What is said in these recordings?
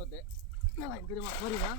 মধ্যে লাইন করে মাছ মারি না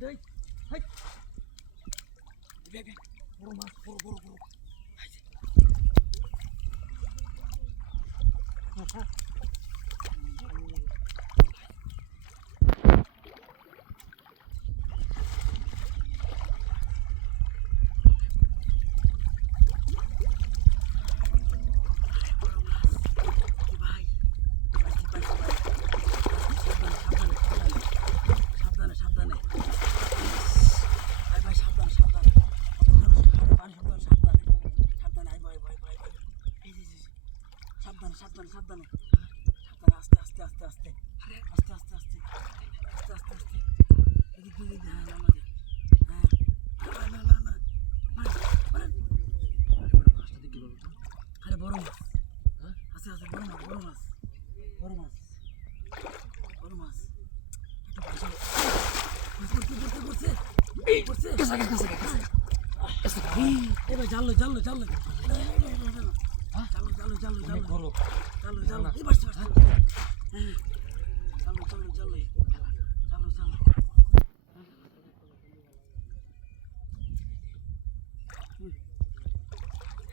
đây hey bebe boro mas boro সাবধানে সাবধানে আস্তে আস্তে আস্তে আস্তে আস্তে আস্তে আস্তে আস্তে আস্তে আস্তে এদিক দিক হ্যাঁ আমাদের হ্যাঁ আরে বড় মাছ হ্যাঁ আস্তে আস্তে বড় মাছ বড় মাছ বড় মাছ বড় মাছ এবার জানলো জানলো জানলো চালু করো চালু চালু এবার চালু চালু চালু চালু চালু চালু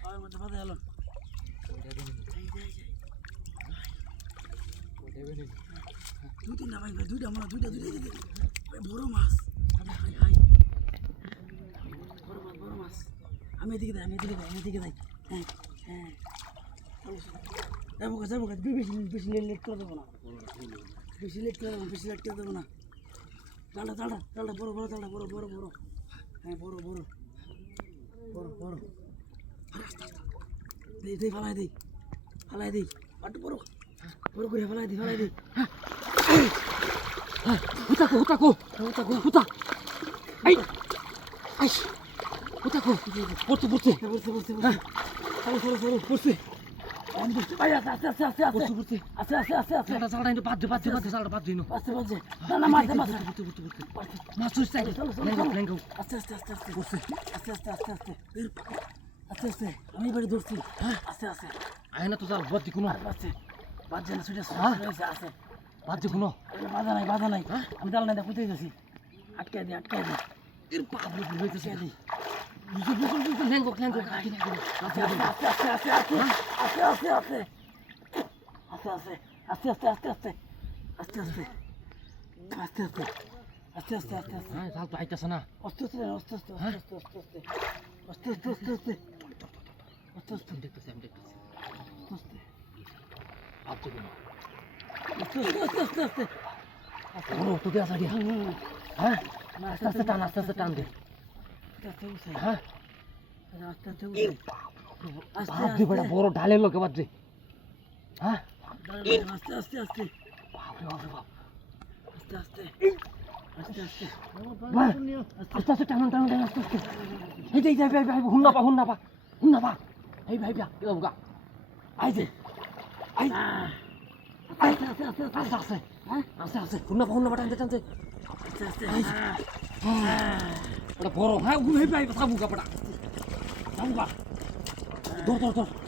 আর মধ্যে বাদে এলো দুইটা না ভাই দুইটা মনে দুইটা ভাই বড় মাছ হাই হাই বড় মাছ আমি এদিকে যাই হ্যাঁ হ্যাঁ যাবো বেশি লেট করে দেবো না বেশি লেট করে দেবো না ডালটা বড় হ্যাঁ বড় দেই ফালাই দেই একটু বড় করে ফালাই দিই হুতা পড়ছে পড়ছে আমি বাড়ি ধরছি আস্তে আস্তে আয় না তো যাও বত্তি কোনো বাজছে না ছুটে আছে বাজছে কোনো বাধা নাই আমি জাল নাই পুঁতে গেছি আটকাই দিই এর বাবু হইতেছে ল্যাঙ্গো আস্তে হ্যাঁ জাল তো আইতাছে না আস্তে দেখতেছি তোকে আসা দিয়া হ্যাঁ আস্তে টান দে হ্যাঁ আস্তে বড় ঢালের লোকে বাজছে হ্যাঁ আস্তে টান আস্তে এই ভাই হুন না পা এই ভাই গা আইছে আস্তে হুন না টানতে ওটা বড় হ্যাঁ ভাই সাবু কাপড়া ধর